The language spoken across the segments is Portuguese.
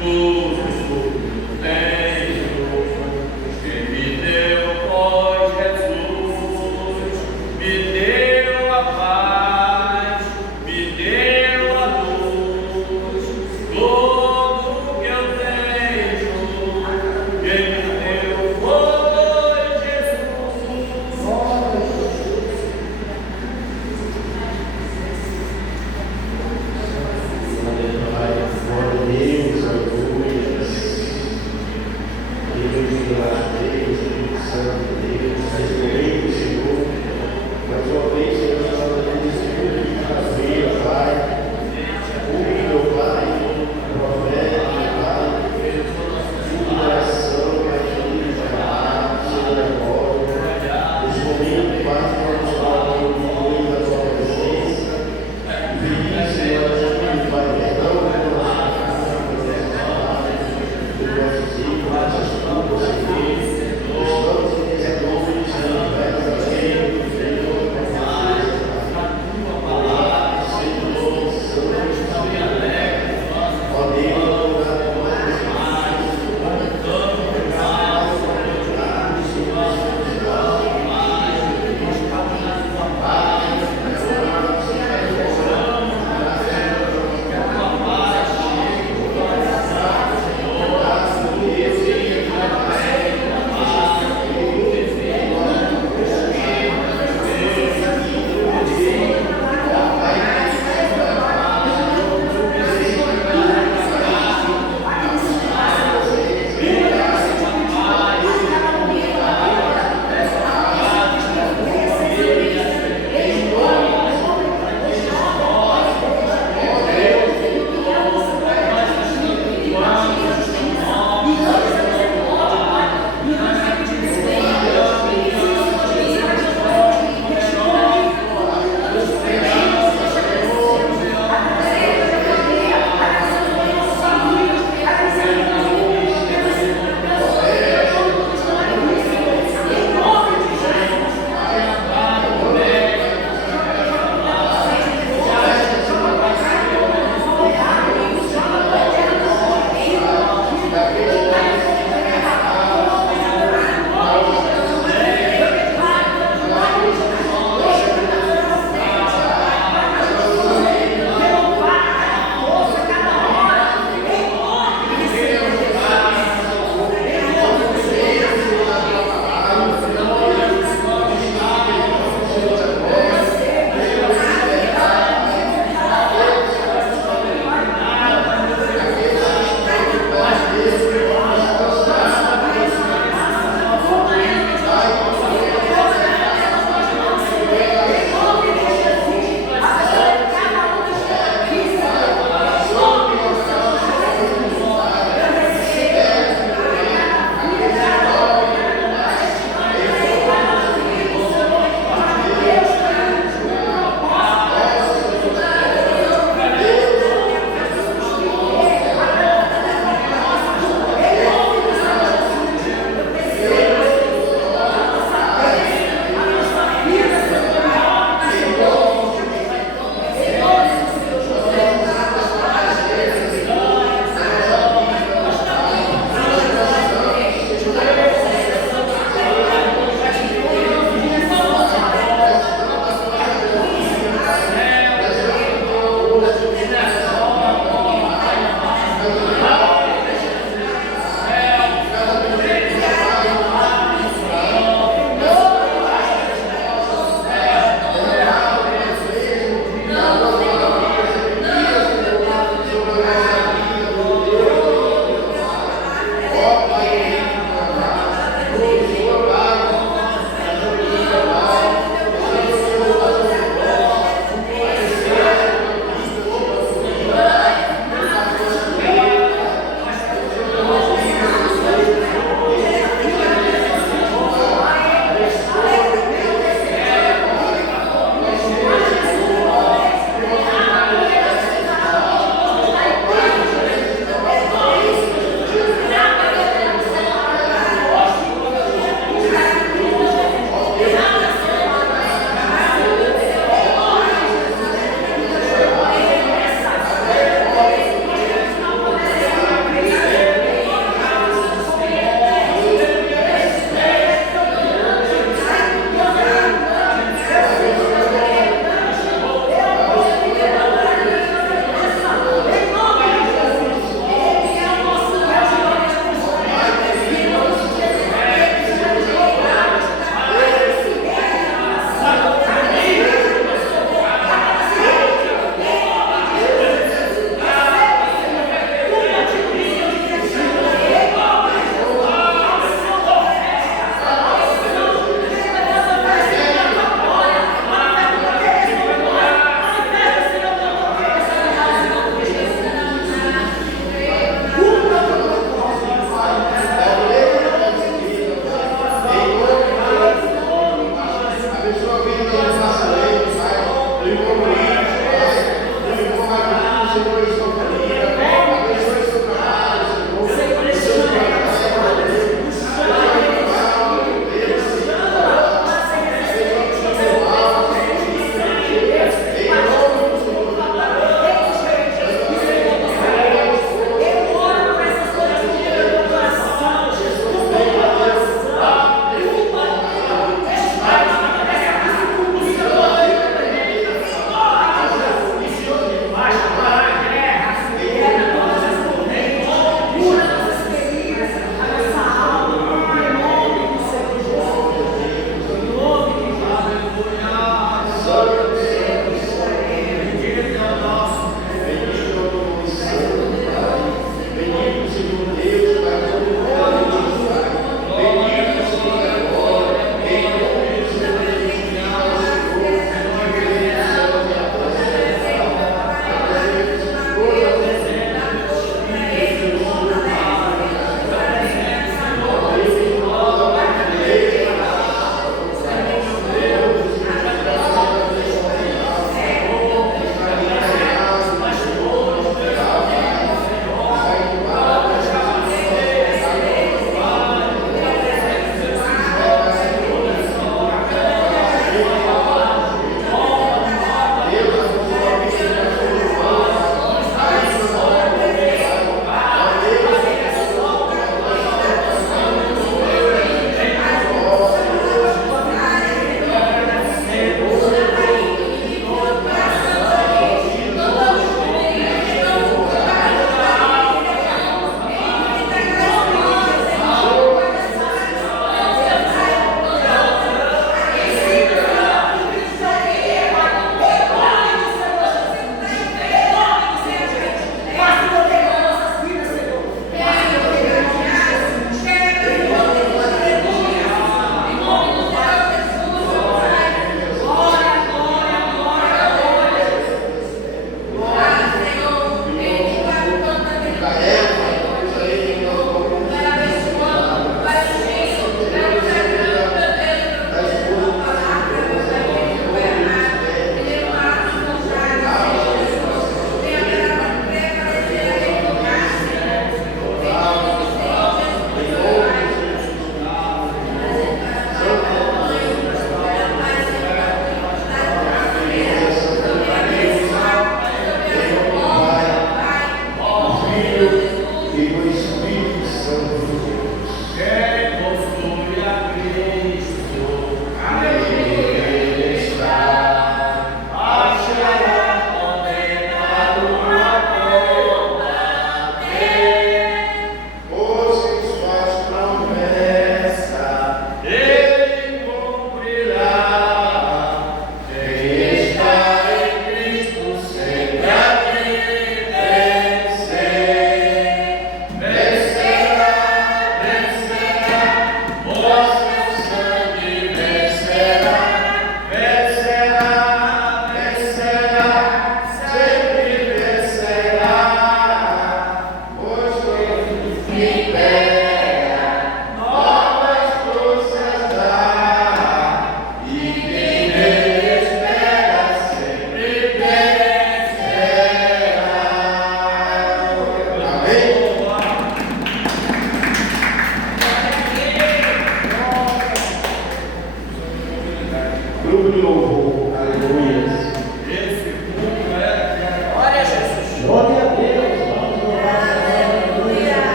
Tudo tenho, que me deu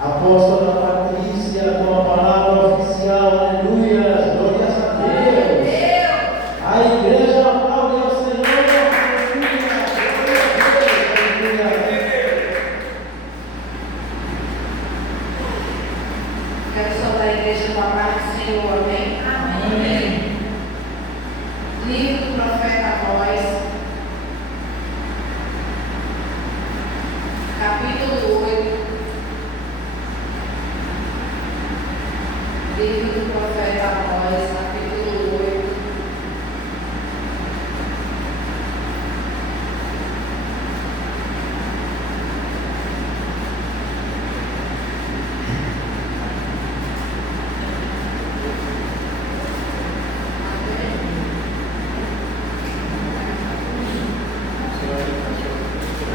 Apóstola Patrícia, com a palavra oficial, aleluia, glórias a Deus. A igreja aplaude ao Senhor, aleluia, glória a Deus, Quero saudar a igreja com a paz do Senhor, amém? amém. Livro do profeta Amós, capítulo 8. Livro do profeta Amós, capítulo 8.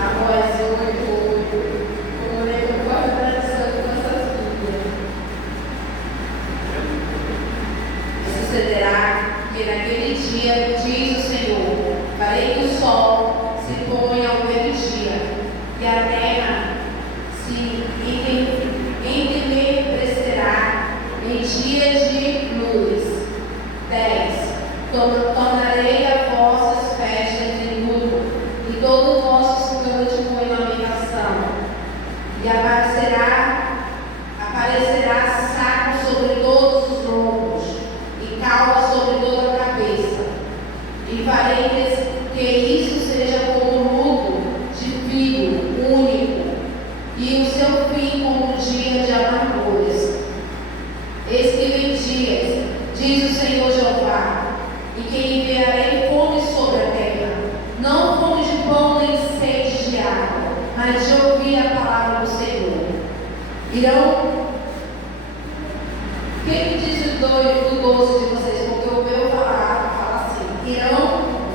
Amós 8, como lei conforme a tradição de nossas vidas. Sucederá que naquele dia, diz o Senhor, farei que o sol se ponha ao meio-dia e a terra se entenebrecerá em dias de luz. 10. Tornarei a vossas festas em luto e todo o vosso cântico em lamentação, e aparecerá saco sobre todos os lombos e calva sobre toda a cabeça, e farei que isso seja como um luto de filho único, e o seu fim como um dia de amargores. Eis que vem dias, diz o Senhor Jeová, e que enviarei fome sobre a terra, não fome de pão nem sede de água, mas de ouvir a palavra do Senhor. Irão, o que diz o 12 de vocês? Porque o meu fala assim: irão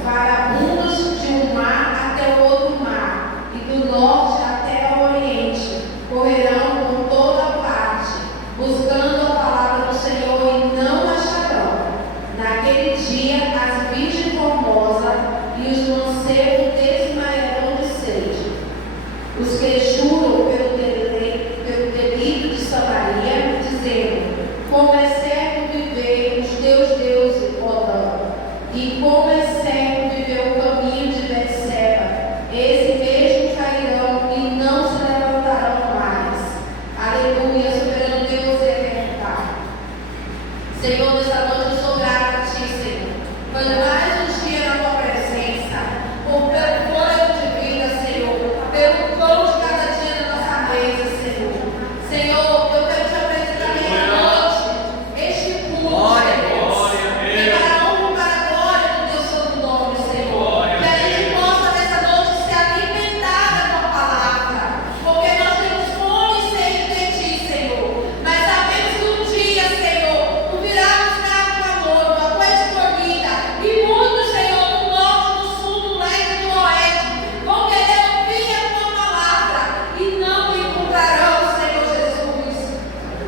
vagabundos de um mar até o outro mar, e do norte até o oriente, correrão por toda parte, buscando a palavra do Senhor e não acharão. Naquele dia as virgens formosas e os mancebos desmaiarão de sede. Os que juram pelo delito de Samaria, dizendo: como é certo viver os teus deuses, Odã, e como é certo viver o caminho de Betseba, esse mesmo cairão e não se levantarão mais. Aleluia, soberano Deus é verdade. Senhor, nessa noite eu sou grata a Ti, Senhor, por mais um dia na Tua presença, por pelo fôlego de vida, Senhor, pelo pão de cada dia na nossa mesa, Senhor. Senhor, eu quero Te apresentar nessa noite este culto, Senhor, e para a honra e para a glória do Teu santo nome, Senhor. Que a gente possa nessa noite se alimentar da Tua palavra, porque nós temos fome e sede de Ti, Senhor. Mas sabemos que um dia, Senhor, Tu virá buscar o amor, a Tua escolhida, e muitos, Senhor, do norte, do sul, do leste e do oeste, vão querer ouvir a Tua palavra e não encontrarão, Senhor Jesus.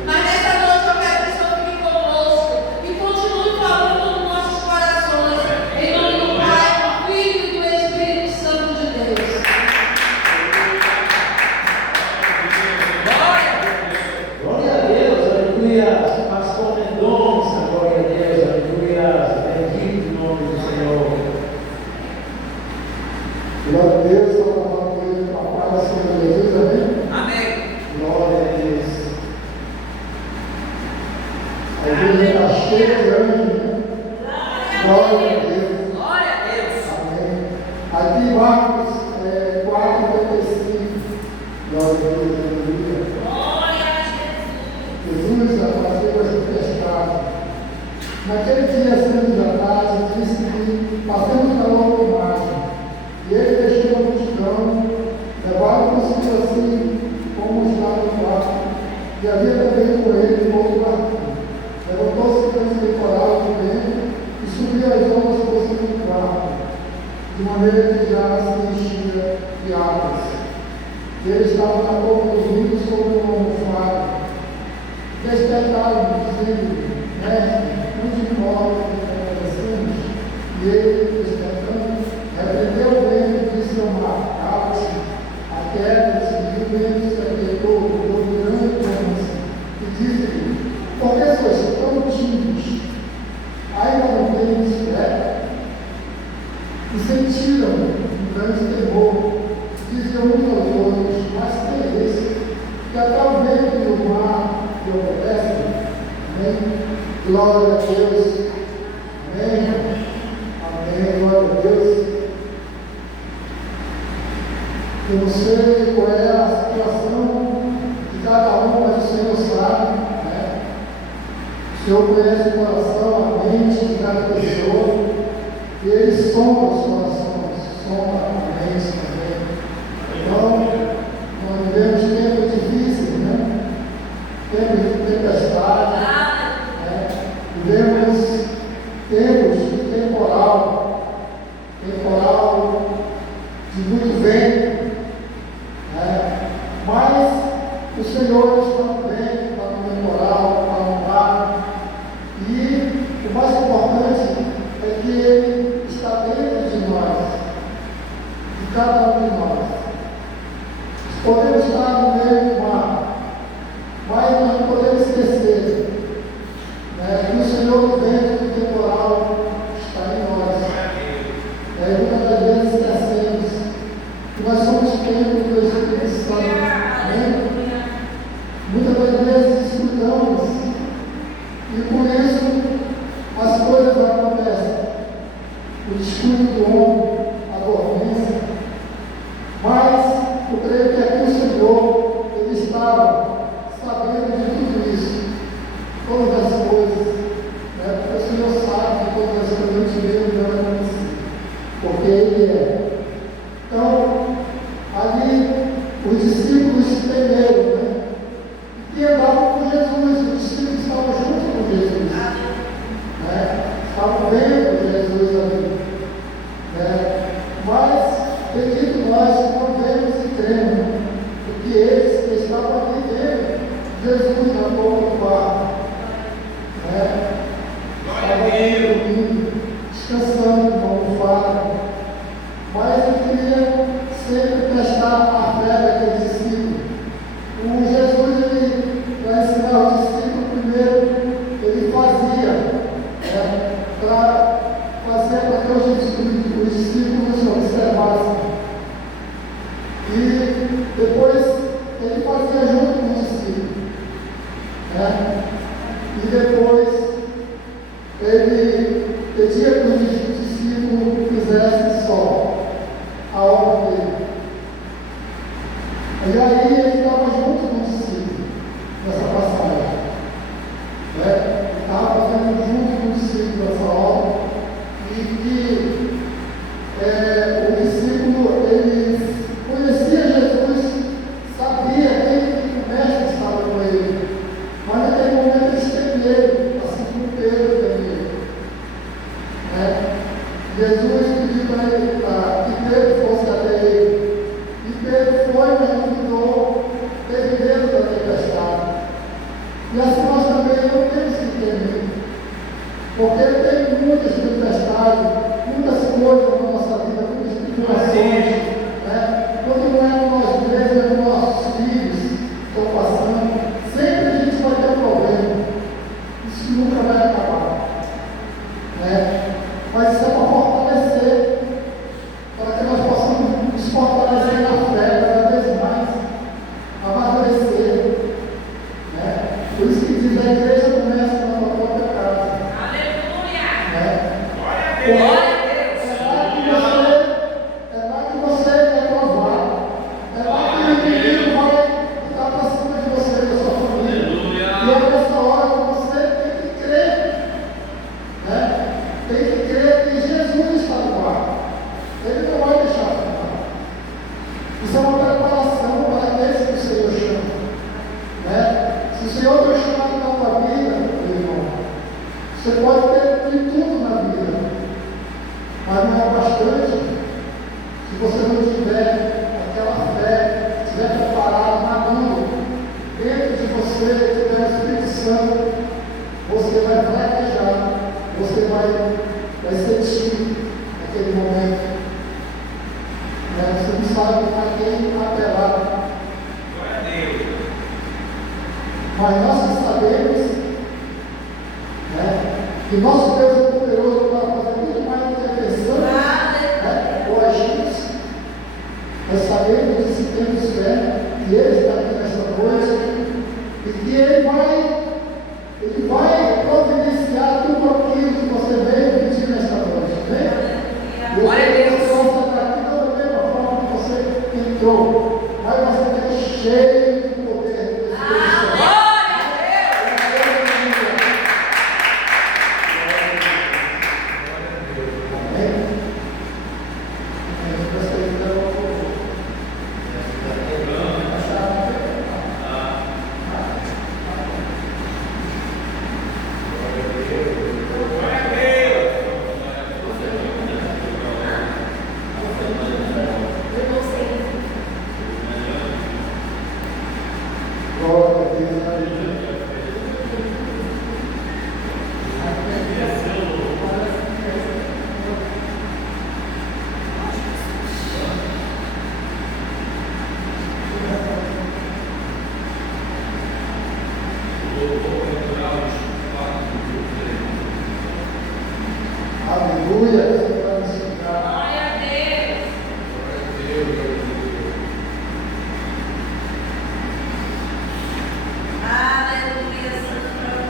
Mas nessa noite eu quero que o Senhor fique conosco e continue falando nos nossos corações, em nome do Pai, do Filho e do Espírito Santo de Deus. Glória a Deus, aleluia. Pastor Mendonça, glória a Deus, aleluia. Bendito o nome do Senhor. Glória a Deus, estou falando ele com a paz do Senhor Jesus, amém? Amém. Glória a Deus. A igreja está cheia de anjos, né? Glória a Deus. Glória a Deus. Amém. Aqui Marcos 4:35. Glória a Deus, aleluia. Glória a Jesus. Jesus apareceu para ser testado. Naquele dia, saindo da casa, disse que passemos pela outra margem. E ele deixou a multidão, levaram consigo assim, como estava no quarto, e havia também com ele um outro barco. Levantou-se o temporal do vento e subiu as ondas por cima do quarto, de maneira que já se enchia de águas. E ele estava na boca do rio sobre uma almofada. Despertaram-me, dizendo: Mestre, onde mora que conhecemos? E ele, despertando, repreendeu o vento e disse ao mar: cala-se. A terra se viu o vento se aquietou, e houve grande vento e o mar que obedecem. Amém? Glória a Deus. Amém. Amém. Glória a Deus. Eu não sei qual é a situação de cada um, mas o Senhor sabe, né? O Senhor conhece o coração, a mente de cada pessoa, e Ele sonda os corações, sonda a mente também. Então, nós vivemos tempos difíceis, né? Tempos de tempestade, né? Vivemos tempos de temporal de muito vento. Mas o Senhor está no vento, está no temporal, está no mar, e o mais importante é que Ele está dentro de nós, de cada um de nós. Podemos estar no meio do mar, mas nós não podemos esquecer, né, que o Senhor do vento e do temporal está em nós. Muitas das vezes esquecemos que nós somos templos do Espírito Santo. Muitas das vezes escutamos e por isso as coisas acontecem. O descuido do homem, a dormência. Mas eu creio que aqui o Senhor, Ele estava sabendo de tudo isso, todas as coisas, né? Porque o Senhor sabe de todas as coisas antes mesmo de acontecer, porque Ele é. Então, ali os discípulos temeram, né? E andavam com Jesus, os discípulos estavam juntos com Jesus, né? Estavam vendo Jesus ali, né? Mas, bendito nós que não vemos e cremos, porque eles que estavam ali vendo Jesus na boca do barco, né? Estavam dormindo, descansando, como fala. Mas eu queria sempre prestar a fé daquele discípulo. O Jesus, ele, para ensinar os discípulos, primeiro, ele fazia, né, para que os discípulos observassem. E depois, ele fazia junto com os discípulos. Né? E depois, ele pedia que os discípulos fizessem só a obra dele. E aí ele estava junto com os discípulos nessa passagem. Né? Ele estava fazendo junto com os discípulos essa obra. E que o discípulo, ele conhecia Jesus, sabia que o mestre estava com ele. Mas naquele momento eles têm medo, assim como Pedro tem medo. Né? Jesus pediu para ele que Pedro fosse até ele. E Pedro foi, mas não duvidou, teve medo da tempestade. E assim nós também não temos que ter medo. Porque tem muitas tempestades, muitas coisas na nossa vida, muitas tribulações. Né? Quando não é nós mesmos, é os nossos filhos que estão passando, sempre a gente vai ter um problema. Isso nunca vai acabar. Né? Mas isso é para fortalecer, para que nós possamos nos fortalecer na fé cada vez mais, amadurecer. Né? Por isso que diz a igreja começa na sua própria casa. Aleluia! Né? Glória a É lá que você é provado. É lá que o inimigo vai estar para cima de você, da sua família. E é nessa hora que você tem que crer. Né? Tem que crer que Jesus está no ar. Ele não vai deixar de estar. Isso é uma preparação para aqueles que o Senhor chama. Né? Se o Senhor tem chamado na tua vida, meu irmão, você pode ter de tudo na vida, mas não é bastante se você não tiver aquela fé, estiver preparado, nadando dentro de você, tiver o Espírito Santo, você vai fraquejar, você vai sentir naquele momento. Né? Você não sabe a quem apelar. Mas nós que sabemos, né, que nosso Deus é poderoso para fazer muito mais do que pensamos, né, ou agimos. Nós sabemos e se temos fé, e Ele está aqui nesta noite, E Ele vai providenciar tudo aquilo que você veio pedir nesta noite. Amém? Glória a Deus. Você está aqui da mesma forma que você entrou. Mas você está cheio do poder do Espírito Santo. Glória a Deus. Amém? Eu gostaria de dar uma coisa. Glória a Deus, aleluia. Aleluia, você vai nos ensinar. Glória a Deus. Aleluia, Senhor.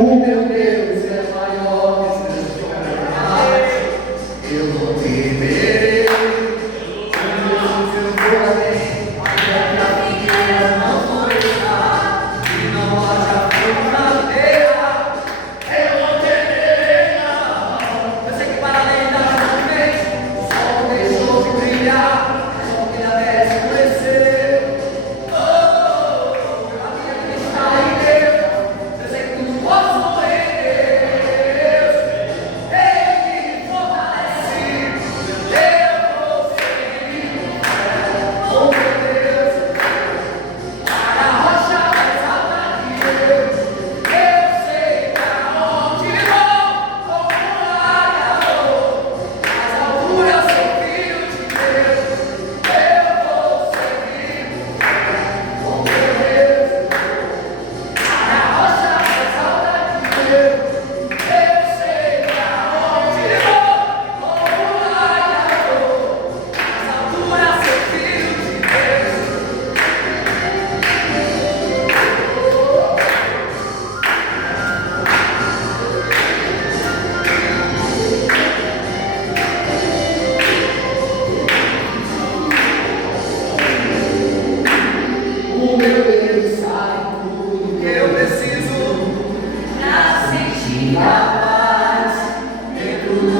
O meu Deus é maior que os meus problemas. Eu não temerei.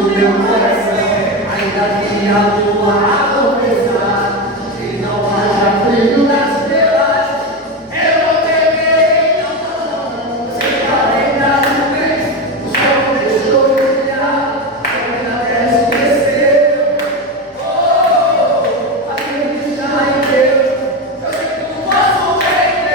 Se eu for além, ainda que a figueira não floresça e não haja fruto na terra, eu não temerei, não. Eu sei que para além das nuvens, o sol deixou de brilhar, só que até escurecer. A minha vida está em Deus. Eu sei que tudo posso morrer.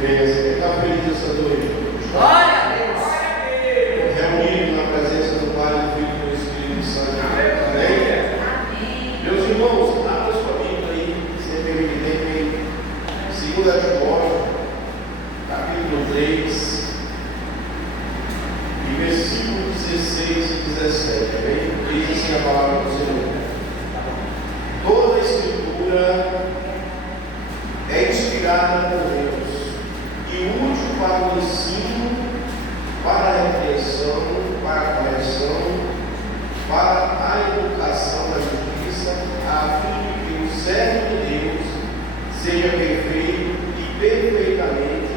Você está feliz essa noite? Glória a Deus. Reunido na presença do Pai, do Filho e do Espírito Santo. Amém? Meus irmãos, abra sua Bíblia aí, sempre evidente, em 2 Timóteo, capítulo 3, e versículos 16 e 17. Amém? Diz assim a palavra do Senhor. Toda a Escritura é inspirada por Deus e útil para o ensino, para a repreensão, para a correção, para a educação da justiça, a fim de que o servo de Deus seja perfeito e perfeitamente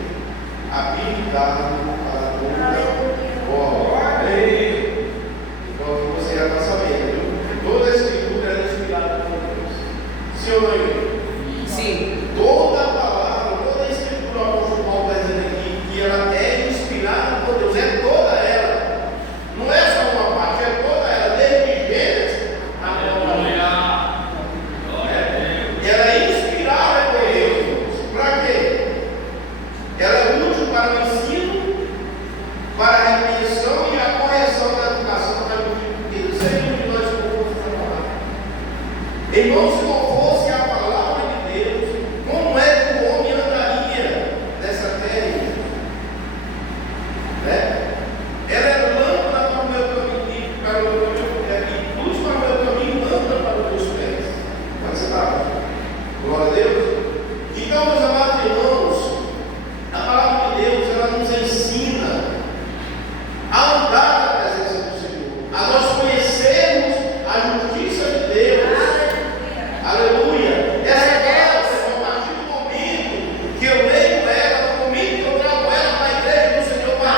habilitado para toda obra. Então, você já está sabendo, viu? Toda a Escritura é inspirada por Deus. Sim ou não? Sim. Toda a palavra, toda a Escritura, o apóstolo Paulo está dizendo aqui que ela é inspirada por Deus, é toda ela. Não é só uma parte, é toda ela, desde Gênesis até o Apocalipse. E ela é inspirada por Deus. Para quê? Ela é útil para o ensino, para a repreensão e a correção da educação da justiça. Isso aí que nós vamos falar. Irmãos, se não fosse a palavra de Deus, como é que o homem andaria nessa terra? Né? Ela é lâmpada para o meu caminho, para o meu caminho, e luz para o meu caminho, lâmpada para os meus pés. Pode ser lá. Glória a Deus. Então, meus amados irmãos, a palavra de Deus, ela nos ensina a andar na presença do Senhor, a nós conhecermos a justiça de Deus. Aleluia. Essa palavra, a partir do momento que eu leio ela, no momento que eu trago ela para a igreja do Senhor para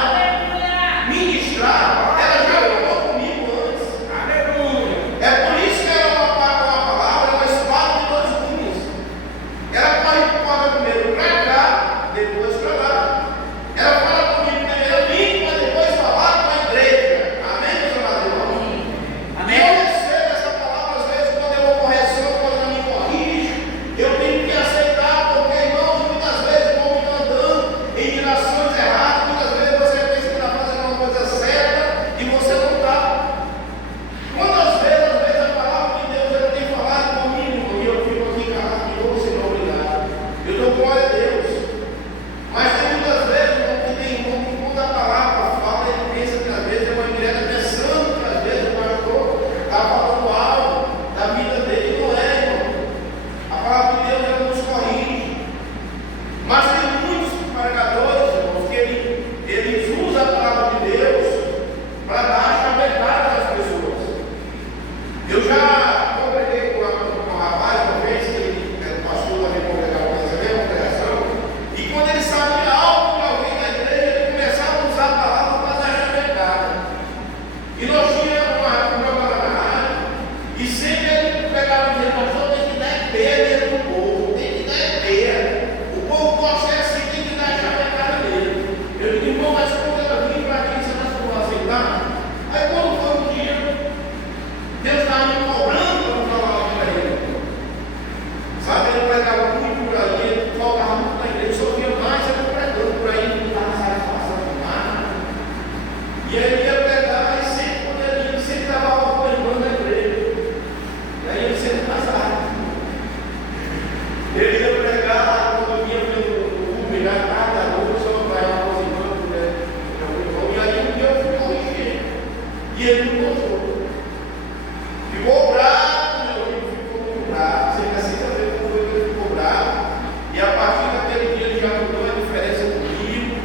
ministrar, ela já falou comigo antes. Aleluia. É por isso que ela é uma palavra, é uma espada de dois gumes. Ela corre primeiro para cá, depois para lá. Ela fala comigo primeiro limpo, mas depois falar com a igreja. Amém, meus amados irmãos? Amém. Eu recebo essa palavra às vezes quando eu vou correção, quando ela me corrige. Eu tenho que aceitar, porque, irmãos, muitas vezes o homem está andando em direções erradas. Muitas vezes você pensa que está fazendo uma coisa certa e você não está. Quantas vezes, a palavra de Deus ela tem falado comigo e eu fico aqui calado e vou ser obrigado. Eu dou glória a Deus. Mas tem muitas vezes que tem irmão que quando a palavra fala, ele pensa que às vezes é uma indireta, pensando que às vezes o pastor está falando algo da vida dele. Não é, irmão. A palavra de Deus ela nos corrige. Mas tem muitos pregadores, irmãos, que eles usam a palavra de Deus para dar a chavecada às pessoas. Eu já congreguei com um rapaz uma vez, que ele era pastor da minha congregação, essa mesma congregação, e quando ele sabia algo de alguém da igreja, ele começava a usar a palavra para dar a chavecada. E nós tínhamos um programa na rádio, e sempre ele pegava e dizia: pastor, tem que dar ideia dentro do povo, tem que dar ideia. O povo gosta assim, tem que dar a chavecada dele. Eu digo: irmão, mas quando ela vinha para aqui, você vai se aceitar? Aí quando foi um dia, Deus estava me cobrando para falar algo para ele. Sabe, ele pregava muito por aí, ele faltava muito na igreja, só via mais ele pregando por aí, não estava satisfação com nada. E aí ele ia pregar, e sempre quando ele ia, sempre estava algo lembrando da igreja. E aí ele sempre passava. Ele ia pregar, quando vinha pelo cume, já tarde da noite, só para ir aproximando, né? E aí um dia eu fui corrigir. E ele não gostou. Ficou bravo, meu amigo, ficou muito bravo. Você precisa ver como foi que ele ficou bravo. E a partir daquele dia ele já mudou a diferença comigo,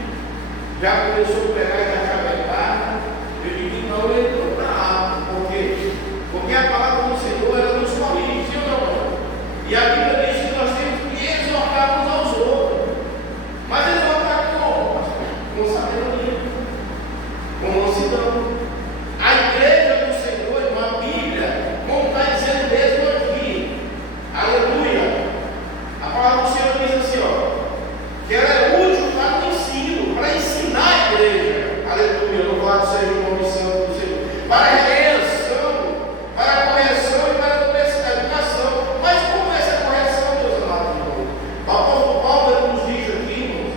já começou a pegar e já chavecar. Eu digo: não, ele não está apto. Por quê? Porque a palavra do Senhor ela nos corrige, sim ou não? E a Bíblia diz que nós temos que exortar uns aos outros. Mas exortar como? Com sabedoria, com mansidão. A igreja do Senhor, a Bíblia, como está dizendo mesmo aqui, aleluia. A palavra do Senhor diz assim, que ela é útil para o ensino, para ensinar a igreja, aleluia. Louvado seja o nome santo do Senhor, para a repreensão, para a correção e para a educação. Mas como é essa correção, meus amados irmãos? O apóstolo Paulo nos diz aqui, irmãos,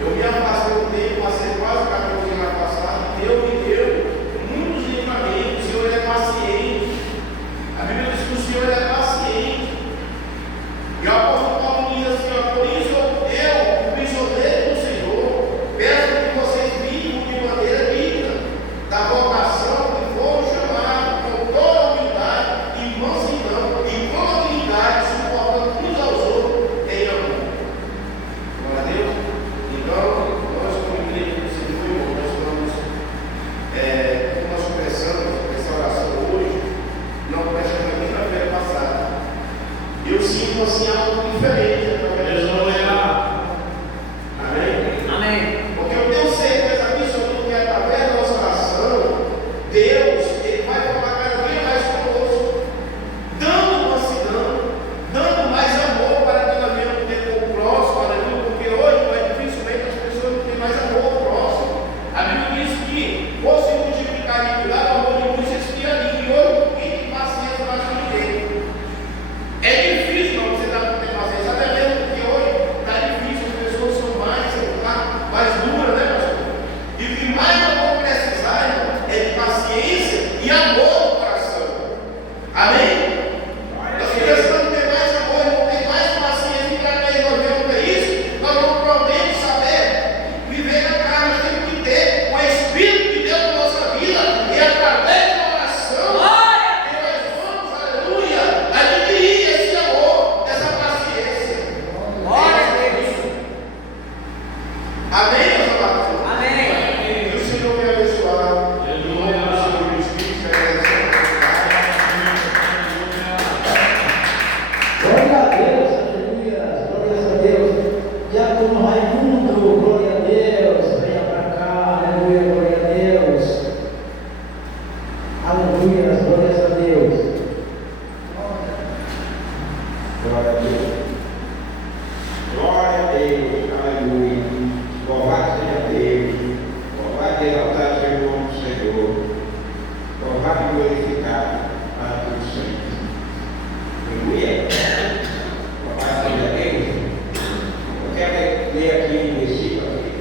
Eu me afastei um tempo, passei quase 14 anos passado, e Deus me deu muitos livramentos. O Senhor é paciente. A Bíblia diz que o Senhor é paciente. E o apóstolo Paulo diz assim: por isso eu, o prisioneiro do Senhor, peço que vocês vivam de maneira digna da vocação que foram chamados, com toda humildade e mansidão e com dignidade, suportando uns aos outros em amor. Glória a Deus. Então, nós, como igreja do Senhor, nós vamos, como nós começamos essa oração hoje, não começa na quinta-feira passada. Eu sinto assim algo diferente através da oração. Amém? Amém. Porque eu tenho certeza absoluta que através da nossa oração, Deus, Ele vai falar cada dia mais conosco, dando mansidão, dando mais amor para que nós venhamos ter com o próximo, aleluia, porque hoje, dificilmente as pessoas não têm mais amor ao próximo. A Bíblia diz que, ou se multiplicar a iniquidade, o amor de muitos se esfriaria, e hoje ninguém tem paciência mais com ninguém. É difícil não você dar para ter paciência, até mesmo porque hoje está difícil, as pessoas são mais duras, né, pastor? E o que mais nós vamos precisar, irmão, é de paciência e amor no coração. Amém? Nós precisamos ter mais amor, irmão, ter mais paciência, e para que nós vamos ter isso, nós não podemos saber viver na carne, nós temos que ter o Espírito de Deus na nossa vida, e através da oração, que nós vamos, aleluia, adquirir esse amor, essa paciência. Amém, meus amados? Amém. Que o Senhor me abençoar. Em nome do Senhor Jesus Cristo, Glória a Deus, aleluia, glórias a Deus. Diácono Raimundo, glória a Deus, venha para cá, aleluia, glória a Deus. Aleluia, glórias a Deus. Glória a Deus. Glória a Deus. Aleluia. Louvado seja Deus. Louvado e exaltado seja o nome do Senhor. Louvado e glorificado para todos sempre. Aleluia. Louvado seja Deus. Eu quero ler aqui um versículo aqui,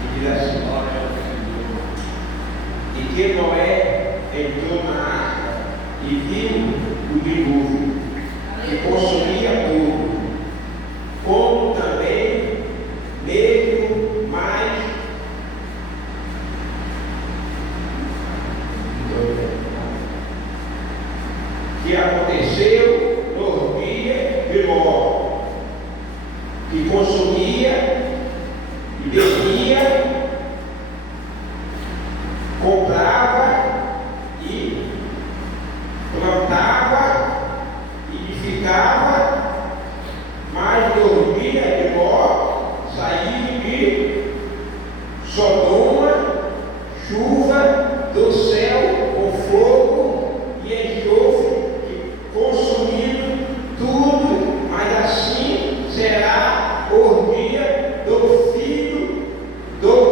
que diz assim: E que Noé entrou na arca e viu o dilúvio, que consumia tudo, como também mesmo mais que aconteceu no dia de Ló, que consumia e bebia, comprava e plantava, edificava, mas dormia de Ló, saía de Sodoma, chuva do céu com fogo e enxofre, consumindo tudo, mas assim será o dia do Filho do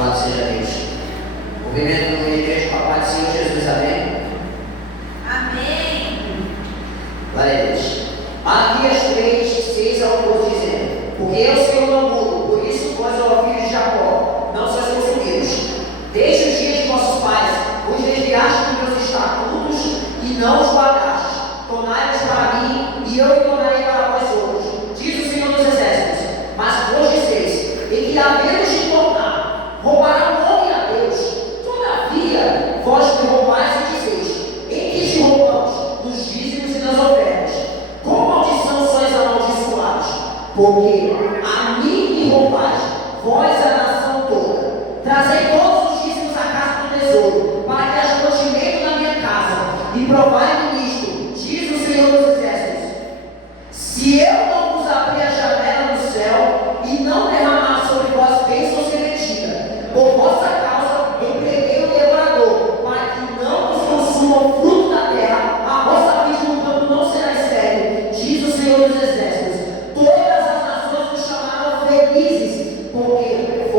Louvado seja Deus. Movimento da igreja com a paz do Senhor Jesus, amém? Amém. Glória a Deus. Malaquias 3:6 ao 12 dizendo: porque eu, Senhor, não mudo, por isso vós, ó filhos de Jacó, não sois consumidos. Desde os dias de vossos pais, vos desviaste dos meus estatutos e não os guardastes. Tornai-vos para mim, e eu me tornarei para vós outros, diz o Senhor dos Exércitos. Mas vós disseis, em que havemos de tornar, roubará o nome a Deus. Todavia, vós me roubais e dizeis, em que te roubamos? Nos dízimos e nas ofertas. Com maldição sois amaldiçoados, porque a mim me roubais, vós a nação toda. Trazei todos os dízimos à casa do tesouro, para que haja mantimento na minha casa, e provai-me nisto, diz o Senhor dos Exércitos. Se eu não vos abrir a janela do céu, e não derramar sobre vós bênção sem medida, por vossa causa empreguei o devorador, para que não vos consuma o fruto da terra, a vossa vida no campo não será estéril, diz o Senhor dos Exércitos. Todas as nações vos chamarão felizes, porque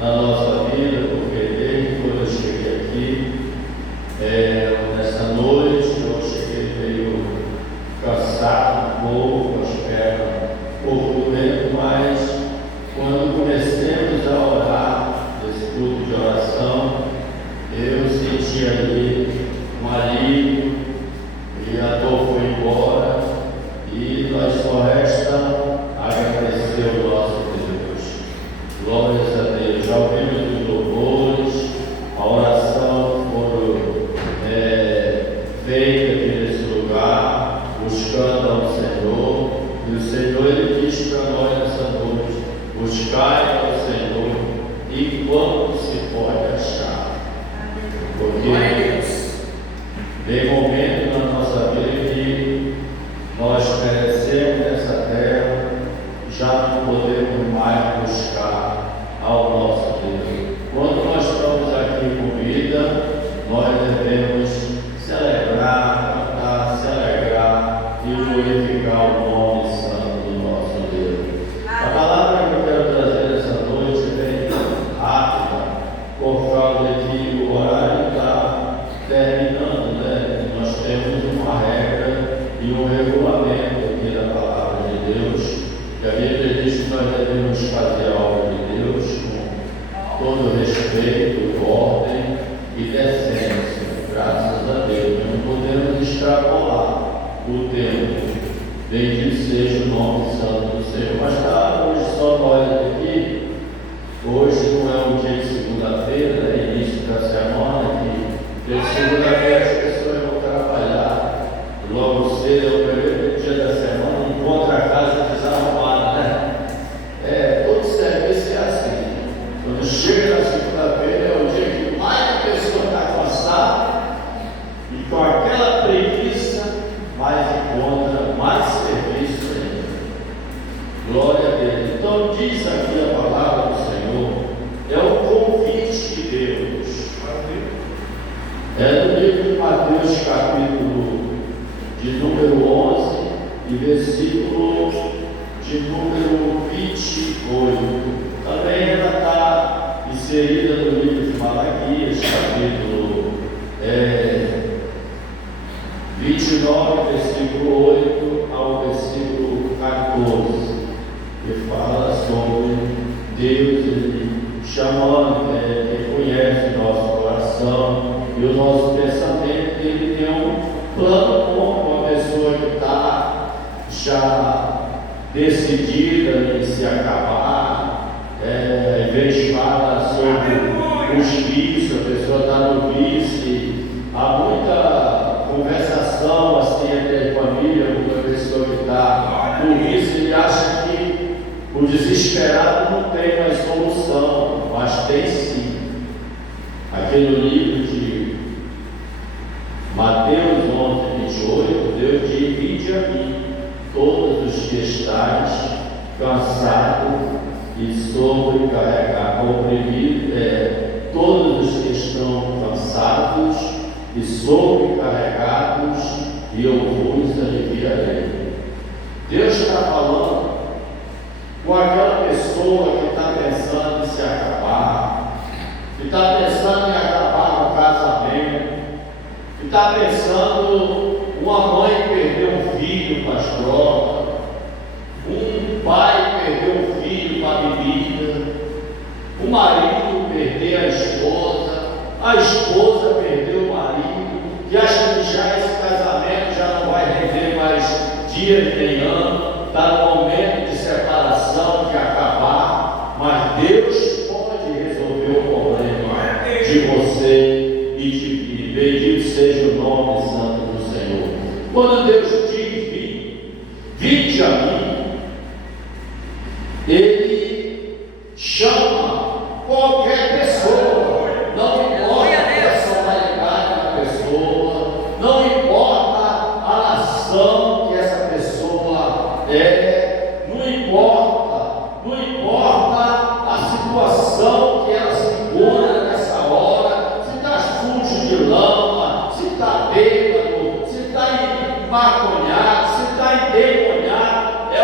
na nossa vida, porque desde quando eu cheguei aqui, nessa noite, eu cheguei meio cansado, um pouco, as pernas um pouco doendo, mas quando comecemos a orar, nesse culto de oração, eu senti ali um alívio e a dor foi embora e nós só resta agradecer o nosso Deus. Glórias a Deus. Já ouvimos os louvores, a oração foram feita aqui nesse lugar, buscando ao Senhor, e o Senhor ele diz para nós nessa noite: buscai ao Senhor enquanto se pode achar. Porque vem momento na nossa vida que nós perecemos nessa terra, já não podemos mais buscar ao nosso Deus. Quando nós estamos aqui com vida, nós devemos celebrar, cantar, se alegrar e glorificar o nome santo do nosso Deus. A palavra que eu quero trazer essa noite é bem rápida, por causa que o horário está terminando, né? Nós temos uma regra e um regulamento aqui da palavra de Deus, que a Bíblia diz que nós devemos fazer a obra de Deus com todo respeito, ordem e decência, graças a Deus. Não podemos extrapolar o tempo. Bendito seja o nome santo do Senhor. Mas tá, hoje só nós aqui. Hoje não é um dia de segunda-feira, é início da semana, que de segunda-feira as pessoas vão trabalhar logo cedo, é o primeiro dia da semana, encontra a casa desarrumada, né? Todo serviço é assim. Quando chega na segunda-feira é o dia que mais a pessoa está cansada e com aquela preguiça, mais encontra mais serviço ainda. Glória a Deus. Então diz aqui a palavra do Senhor, é o convite de Deus. É do livro de Mateus, capítulo de número 11 e versículo de número 28. Também ela está inserida no livro de Malaquias, capítulo 29, versículo 8 ao versículo 14, que fala sobre Deus, ele chamando, ele conhece o nosso coração e o nosso pensamento, ele tem um plano com uma pessoa que está já decidida em se acabar, em vez de falar sobre os vícios, a pessoa está no vício, há muita conversação assim entre a família, muita pessoa que está no vício, ele acha que o desesperado não tem mais solução, mas tem sim. Aqui no livro de Mateus 11, 28, Deus diz: vinde a mim, todos os que estáis cansados e sobrecarregados, oprimidos, todos os que estão cansados e sobrecarregados, e eu vos aliviarei. Deus está falando com aquela pessoa que está pensando em se acabar, que está pensando em acabar com o casamento, que está pensando, uma mãe perdeu um filho para as drogas, um pai perdeu um filho para a bebida, o marido perdeu a esposa perdeu o marido, que acha que já esse casamento já não vai render mais dias nem ano, está no momento de separação, de acabar, mas Deus pode resolver o problema de você e de mim. Bendito seja o nome santo do Senhor. Quando Deus diz: vinde a mim, Ele chama qualquer pessoa, não importa a personalidade da pessoa, não importa a nação que essa pessoa é, não importa a situação que ela se encontra nessa hora, se está sujo de lama, se está bêbado, se está maconhado, se está endemoniado,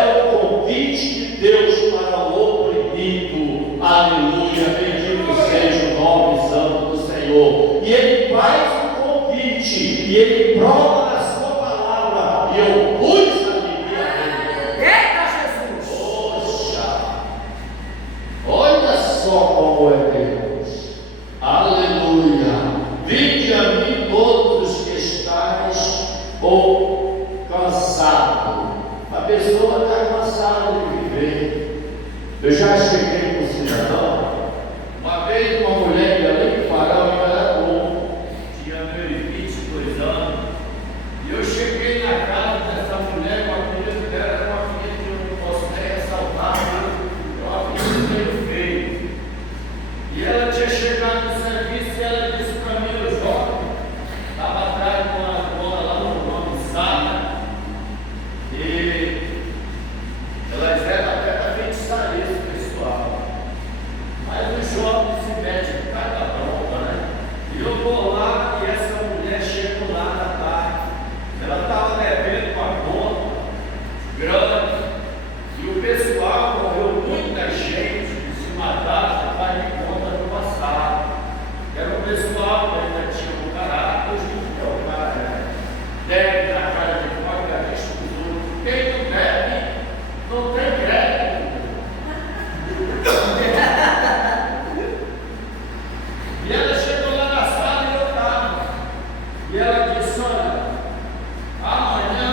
e Ele prova na sua palavra, e eu pus a viver a Ele. Eita, Jesus! Poxa, olha só como é Deus. Aleluia. Vinde a mim todos os que estáis ou cansados. A pessoa está cansada de viver. Eu já cheguei com um cidadão. Uma vez uma mulher ia ali em Farão, e era bom. Tinha meus 22 anos. E eu cheguei na casa dessa mulher, uma filha dela era uma filha que eu não posso nem ressaltar, uma filha meio feia. E ela tinha chegado no serviço e ela disse para mim, eu jovem, estava atrás de uma dona lá no nome Sara, e ela era até da feitiçaria esse pessoal. Mas o jovem se mete em cada bronca, né? E eu vou lá e essa mulher chega lá na tarde. Ela estava devendo uma conta grande e o pessoal morreu muita gente que se mataram por causa de conta do passado. Era o pessoal que ainda tinha um caráter, hoje em dia o cara deve na cara de pagar estudo. Quem não deve, não tem crédito. E ela chegou lá na sala e eu estava. E ela disse, olha, amanhã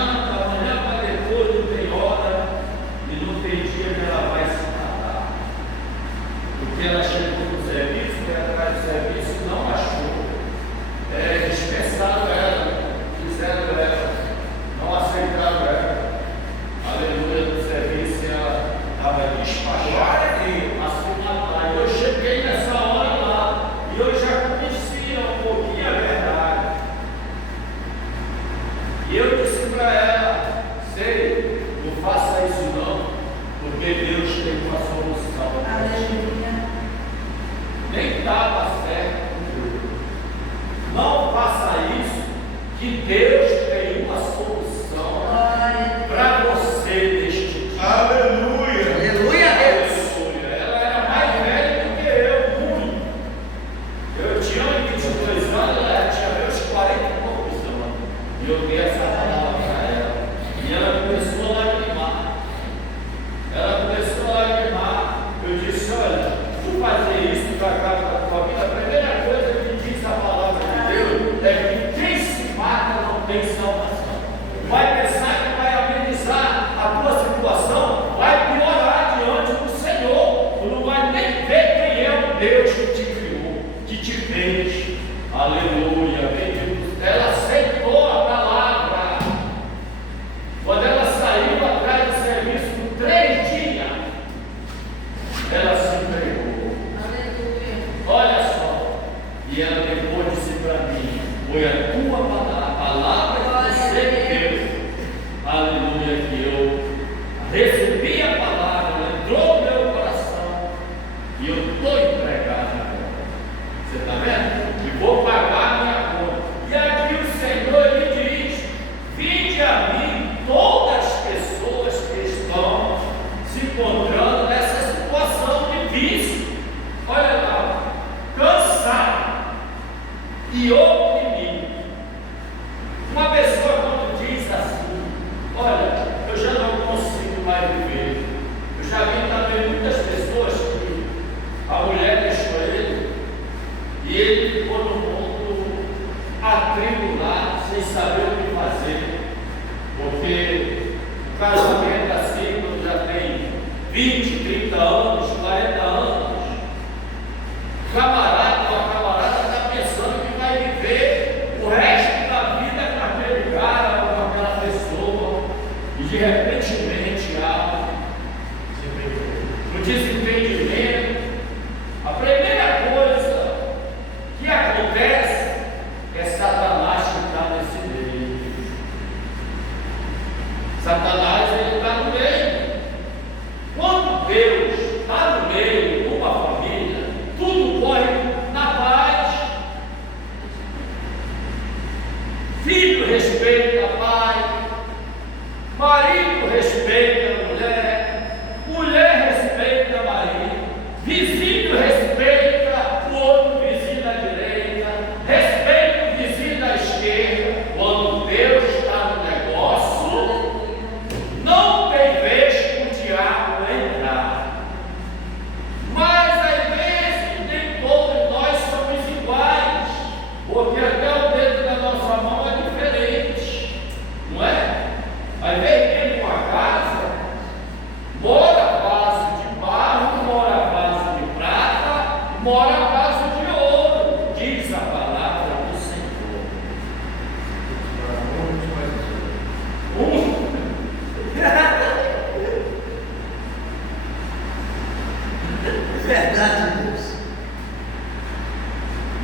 para depois não tem hora e não tem dia que ela vai se matar. Porque ela chegou no serviço, foi atrás do serviço e não achou. Dispensaram ela, fizeram ela, não aceitaram ela. Aleluia, no serviço ela estava despachada a se matar. E eu cheguei nessa hora lá e eu já conhecia um pouquinho a verdade. E eu disse para ela, sei, não faça isso não, porque Deus tem uma solução. Nem estava certo. Não faça isso, que Deus tem uma solução para você neste dia. Aleluia. Aleluia, Deus! Aleluia. Ela era mais velha do que eu, muito. Eu tinha 22 anos, ela tinha meus 40 e poucos anos. E eu dei essa palavra para ela. E ela começou a lagrimar. Eu disse, olha, tu fazer isso para cá, para a tua vida, a primeira coisa que diz a palavra de Deus é que quem se mata não tem salvação. Vai pensar que vai amenizar a tua situação, vai piorar diante do Senhor. Tu não vai nem ver quem é o Deus que te criou, que te fez. Aleluia, bendito. Ela aceitou a palavra. Quando ela saiu atrás do serviço por 3 dias, ela se entregou. Olha só. E ela depois disse para mim, foi a tua palavra, a palavra que você me deu. Aleluia, que eu recebi a palavra, ela entrou no meu coração e eu estou entregado agora. Você está vendo? E vou pagar a minha conta. E aqui o Senhor lhe diz, vinde a mim todas as pessoas que estão se encontrando nessa situação difícil. Olha lá, cansado e oprimido. Uma pessoa quando diz assim, olha, eu já não consigo mais viver. Eu já vi também muitas pessoas que a mulher deixou ele e ele ficou no mundo atribulado, sem saber o que fazer. Porque o casamento assim, quando já tem 20, 30 anos, 40 anos, o camarada ou a camarada está pensando que vai viver o resto da vida com aquele cara ou com aquela pessoa, e de repentemente há um desentendimento. A primeira coisa que acontece é Satanás que está nesse meio. Satanás, ele diz a palavra do Senhor. Verdade, Deus.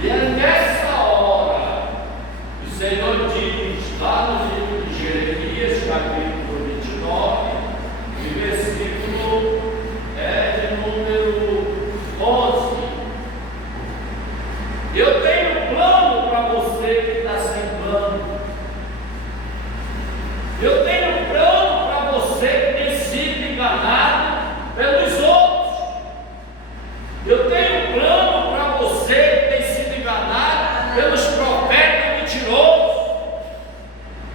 E é nessa hora o Senhor diz lá no livro de Jeremias, capítulo 29, e versículo de número 11. Eu tenho plano para você que está sem plano. Eu tenho plano para você que tem sido enganado pelos outros. Eu tenho plano para você que tem sido enganado pelos profetas mentirosos,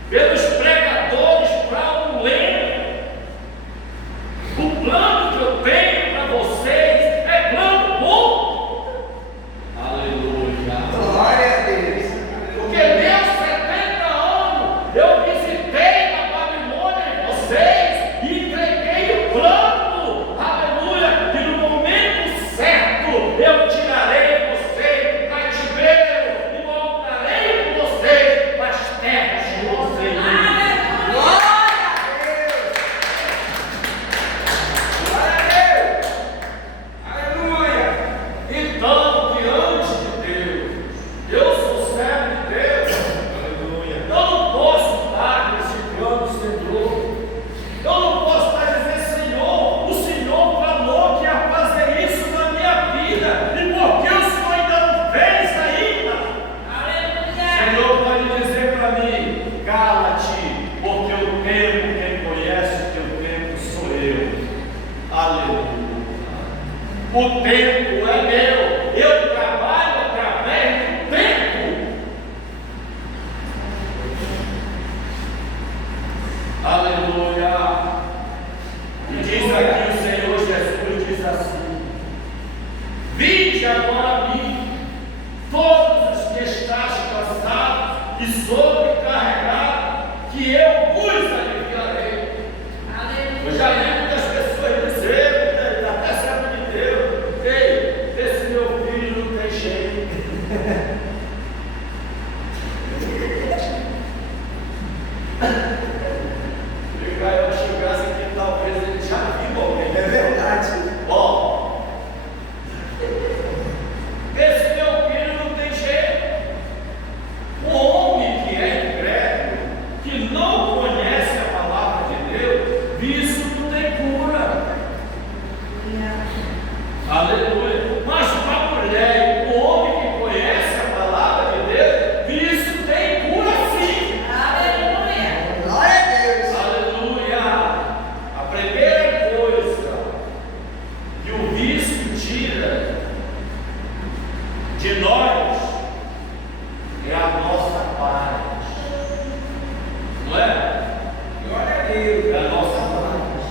pelos pregadores fraudulentos. O plano que eu tenho para vocês é plano bom. Aleluia. Glória a Deus. Porque Deus, 70 anos, eu visitei na Babilônia vocês e entreguei o plano, aleluia, que no momento certo eu tirarei vocês do cativeiro e voltarei com vocês para as terras de vocês. Glória a Deus. Glória a Deus. Aleluia. Então, diante de Deus, eu sou servo de Deus, aleluia. Eu não posso estar criticando o Senhor, eu não posso estar dizendo: Senhor, o Senhor falou que ia fazer isso na minha vida, e por que o Senhor ainda não fez ainda? O Senhor pode dizer para mim: cala-te, porque o tempo, quem conhece o teu tempo sou eu. Aleluia. O tempo é meu, eu trabalho através do tempo. Aleluia. E diz aqui o Senhor Jesus, diz assim: vinde agora a mim, todos os que estáis cansados e sobrecarregados, que eu vos aliviarei. Eu já li muitas pessoas dizendo, até servo de Deus: ei, esse meu filho não tem jeito. E aí eu chegasse aqui, talvez ele já viu alguém. É verdade. Ó, esse meu filho não tem jeito. Um homem que é incrédulo, que não conhece a palavra de Deus, isso não tem cura. Aleluia. Mas para a mulher, o homem que conhece a palavra de Deus, isso tem cura sim. Glória a Deus. Aleluia. A primeira coisa que o vício tira de nós é a nossa paz. Não é? Glória a Deus. É a nossa paz.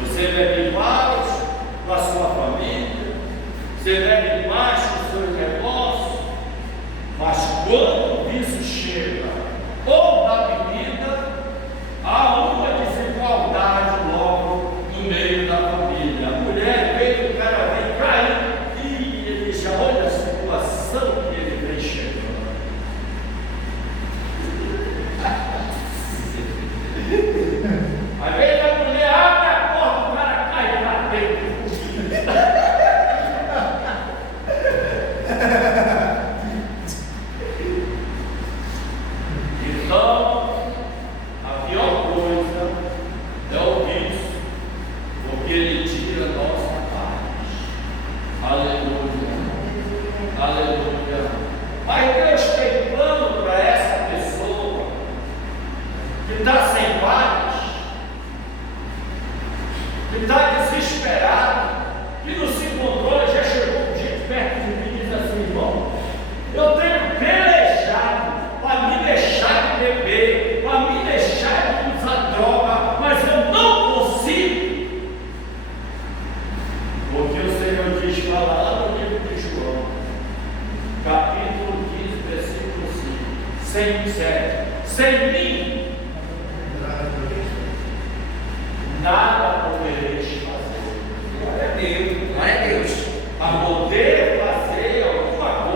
Você bebe mais com a sua família, você bebe mais com o seu negócio, mas quando o vício chega, ou da bebida, há uma desigualdade logo no meio da família. A mulher vem, o cara vem cair e ele já olha a situação que ele vem chegando. Às vezes a mulher abre a porta, o cara cai lá dentro. Então, a pior coisa é o vício, porque ele tira a nossa paz. Aleluia. Aleluia. Mas Deus tem plano para essa pessoa que está sem paz, que está desesperado, que não se encontrou, já chegou um dia perto de mim e diz assim: irmão, eu tenho pelejado para me deixar de beber, para me deixar de usar droga, mas eu não consigo. Porque o Senhor diz, fala lá no livro de João, capítulo 15, versículo 5, 7. Sem mim nada podereis fazer. Glória a Deus. Glória a Deus. A poder fazer alguma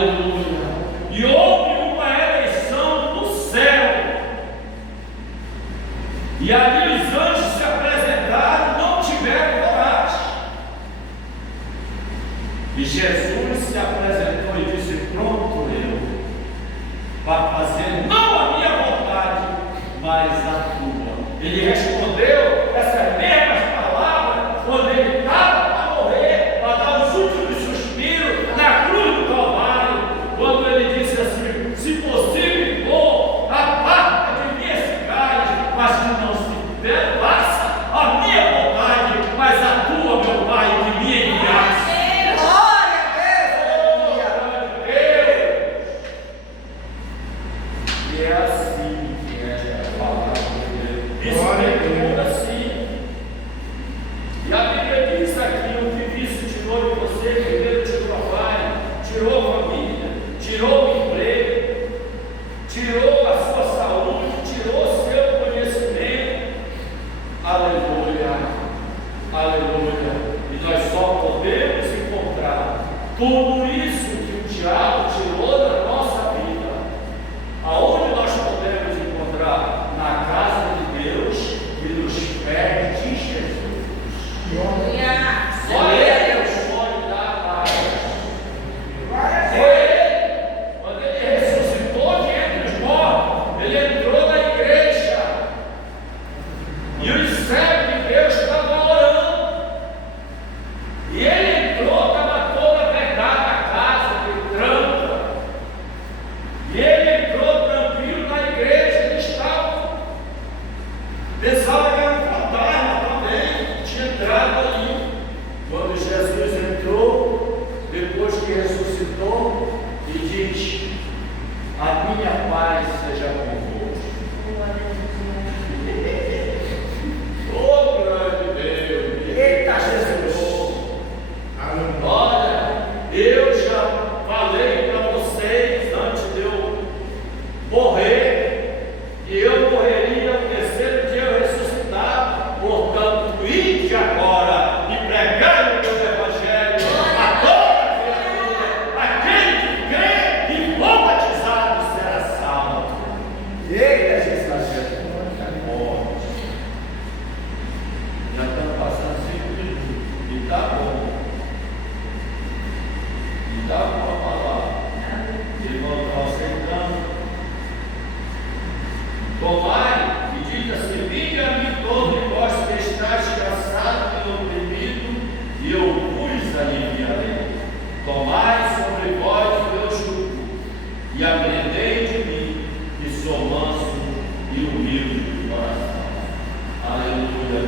Aleluia. E houve uma eleição no céu. E ali os anjos se apresentaram, não tiveram coragem. E Jesus se apresentou e disse: pronto, eu, para fazer não a minha vontade, mas a tua. Ele respondeu essas mesmas palavras quando ele estava para morrer, para dar os últimos suspiros na cruz do Calvário, quando ele disse assim: se possível, for, aparta de mim esse cálice, mas que não se faça a minha vontade, mas a tua, meu Pai, que me enviaste. E é assim que é a palavra de Deus. Isso é assim. E a Bíblia diz aqui: o que disse tirou de você, primeiro tirou a pai, tirou a família, tirou o emprego, tirou a sua saúde, tirou o seu conhecimento. Aleluia, aleluia. E nós só podemos encontrar tudo isso que o diabo tirou da nossa vida. Aonde nós podemos encontrar? Na casa de Deus e nos pés de Jesus. Só Ele pode dar paz. Ele, quando Ele ressuscitou de entre os mortos, Ele entrou na igreja e os servos de Deus estavam orando. E Ele entrou, estava toda a verdade na casa, de tranca. E Ele entrou tranquilo na igreja. Eles estavam, pensavam que era um fantasma também, tinha entrado ali. Quando Jesus entrou, depois que ressuscitou, e diz: a minha paz seja convosco. Oh, grande Deus! Eita, Jesus! Olha, eu já falei para vocês antes de eu morrer, que eu morreria no terceiro dia, eu ressuscitar. Portanto, ide agora e pregai o meu evangelho a toda criatura. Aquele que crê e for batizado será salvo. Eita, Jesus! Já estamos passando 5 minutos e está bom. E dá uma palavra. Irmão, estão aceitando. Tomai e diga-se: vinde a mim todos vós que estáis cansados e oprimidos, e eu vos aliviarei. Tomai sobre vós o meu jugo, e aprendei de mim, que sou manso e humilde de coração. Aleluia.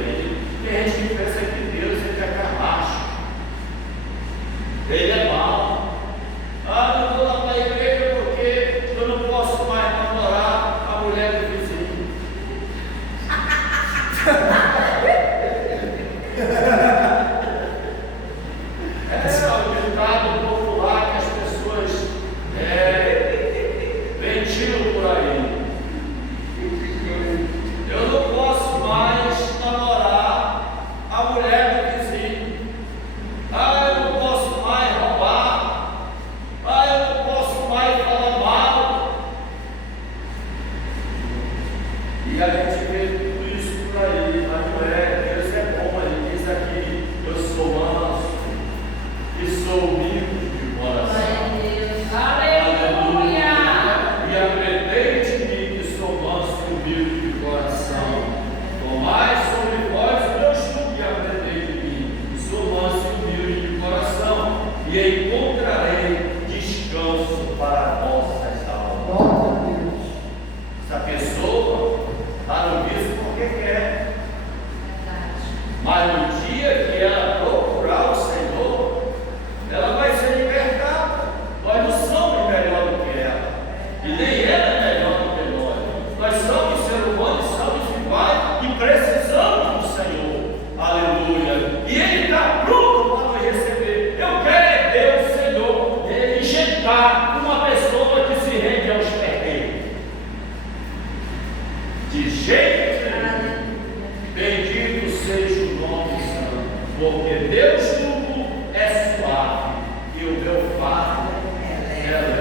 Tem gente que pensa que Deus é camacho. Ele é mau. Ah, não vou lá para a igreja porque eu não posso mais namorar a mulher do vizinho. Esse é o ditado popular que as pessoas ventilam por aí. Eu não posso mais namorar a mulher do vizinho. Ah, eu não posso mais roubar. Ah, eu não posso mais falar mal. E a gente vê tudo isso por aí, mas não é. Deus é bom. Ele diz aqui: eu sou manso e sou humilde de coração. Aleluia. E aprendei de mim, que sou manso e humilde de coração. Tomai sobre vós o meu jugo e aprendei de mim, que sou manso e humilde de coração, e encontrarei descanso para vossas almas. Glória a Deus. Essa pessoa está no vício porque quer, mas no dia que ela procurar o Senhor, ela vai ser libertada. Nós não somos melhor do que ela, e nem ela é melhor do que nós. Nós somos seres humanos, somos iguais e precisamos do Senhor. Aleluia. E Ele está pronto para nos receber. Eu quero ver o Senhor injetar uma pessoa que se rende aos pés dele. De jeito nenhum. Bendito seja o nome santo, porque Deus jugo é suave e o meu fardo é leve.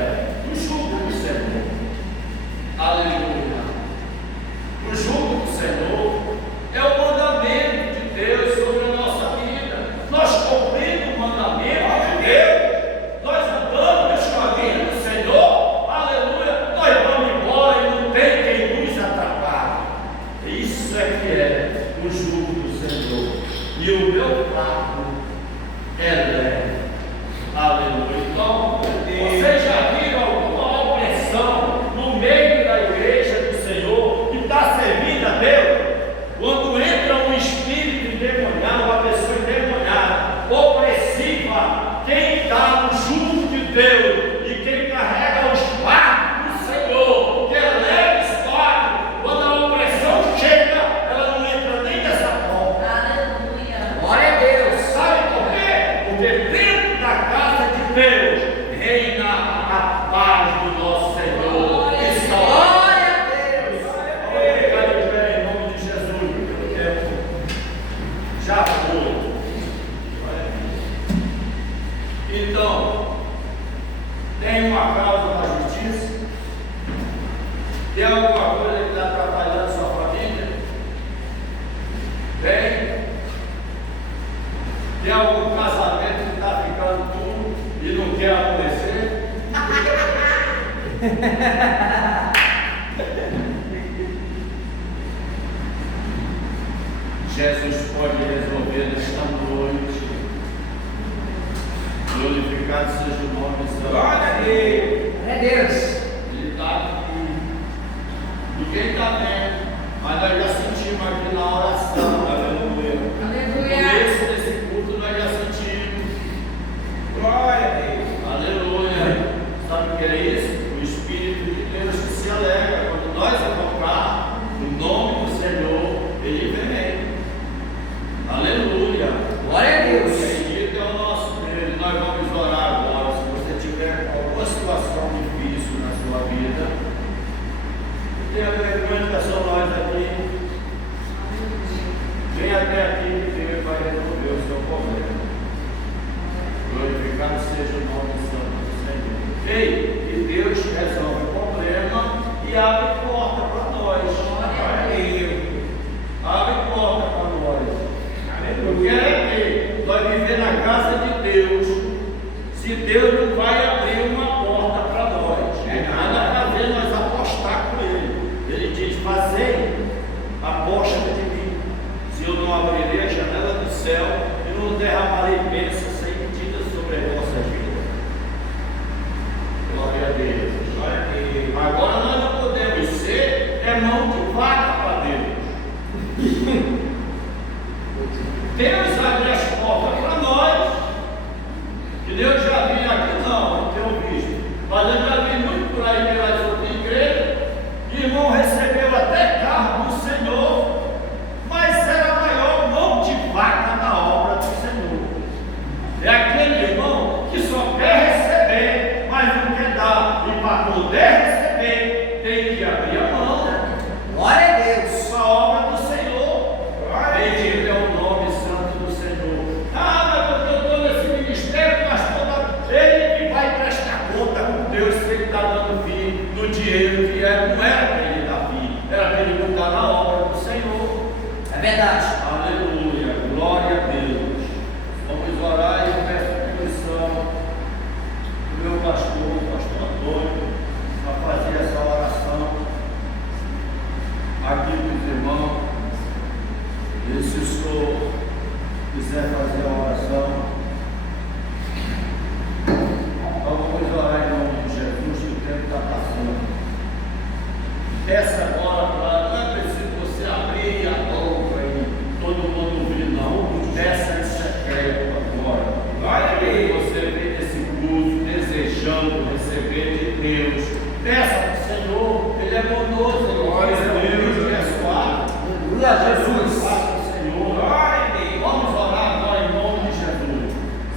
tem uma causa na justiça? Tem alguma coisa que está atrapalhando a sua família? Tem algum casamento que está ficando tudo e não quer acontecer? Jesus pode resolver nesta noite. Glorificado seja o nome do Senhor. Glória a Deus. Ele está aqui. Ninguém está vendo, mas nós já sentimos aqui na oração. Aleluia. No começo desse culto nós já sentimos. Glória a Deus. Aleluia. Sabe o que é isso? O Espírito de Deus que se alegra. Quando nós invocar o nome do Senhor, Ele vem. Aleluia. Glória a Deus. Bendito é o nosso Deus. Nós vamos orar agora. Se você tiver alguma situação difícil na sua vida, tenha vergonha, que só nós aqui. Vem até aqui que Deus vai resolver o seu problema. Glorificado seja o nome santo do Senhor. Ei, e Deus resolve o problema e abre porta para nós. Abre porta para nós. Eu quero que nós viver na casa de Deus. Se Deus não vai abrir uma porta para nós, nada a fazer nós apostar com Ele. Ele diz: fazei, aposta de mim. Se eu não abrirei a janela do céu e não derramarei bênçãos sem medida sobre a vossa vida. Glória a Deus. Glória a Deus. Agora nós não podemos ser mão de vaca para Deus. Deus abre as portas para nós. Que Deus já vinha aqui, não tenho visto. Mas eu já vi muito por aí pelas outras igrejas. Irmão recebeu até carro do Senhor, mas era maior mão de vaca na obra do Senhor. É aquele irmão que só quer receber, mas não quer dar. E para poder receber, tem que abrir a mão. Glória a Deus. A obra do Senhor. Bendito é o nome santo do Senhor. Ah, mas eu estou nesse ministério, pastor, ele que vai prestar conta com Deus se ele está dando fim no dinheiro que não era para ele dar fim, era para ele botar na obra do Senhor. É verdade. Aleluia, glória a Deus. Vamos orar e peço permissão do meu pastor, o pastor Antônio, para fazer essa oração aqui com os irmãos. E se o senhor quiser fazer a oração, então vamos orar em nome de Jesus, que o tempo está passando. Peça agora, não é preciso você abrir a boca e todo mundo ouvir, não. Peça em secreto agora. Vai que você vem nesse curso desejando receber de Deus. Peça para o Senhor, Ele é bondoso, glória a Deus, Ele é suave. Glória a Jesus. Vamos orar agora em nome de Jesus.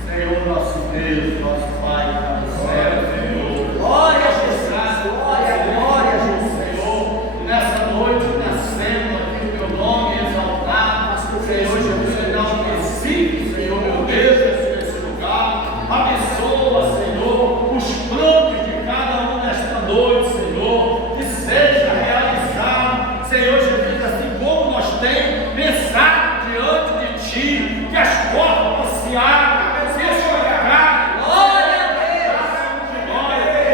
Senhor, nosso Deus, nosso Pai, que está no céu, Senhor. Glória a Jesus. Glória a Jesus. Senhor, nessa noite, nascendo aqui o teu nome exaltado, Senhor Jesus, enaltecido, Senhor, meu Deus, nesse lugar. Abençoa, Senhor, os planos de cada um nesta noite, Senhor, que seja realizado, Senhor Jesus, assim como nós temos pensado diante de Ti, que as portas se abram, se esfregar. Glória a Deus!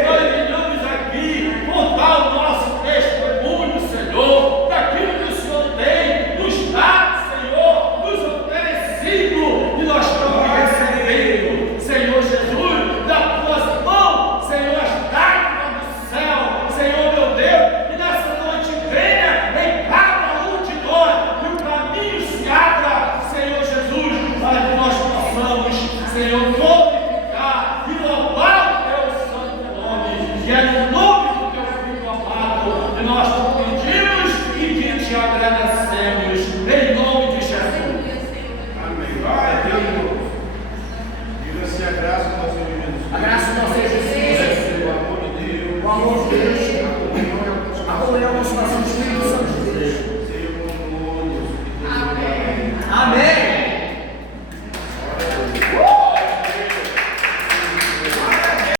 Nós venhamos aqui contar o nosso testemunho, Senhor, daquilo que o Senhor tem nos dado, Senhor, nos oferecido, e nós estamos recebendo, Senhor Jesus, das tuas mãos, Senhor, as dádivas do céu, Senhor meu Deus, e nessa noite venha em cada um de nós, e o caminho se abra, Senhor Jesus, para que nós possamos, Senhor,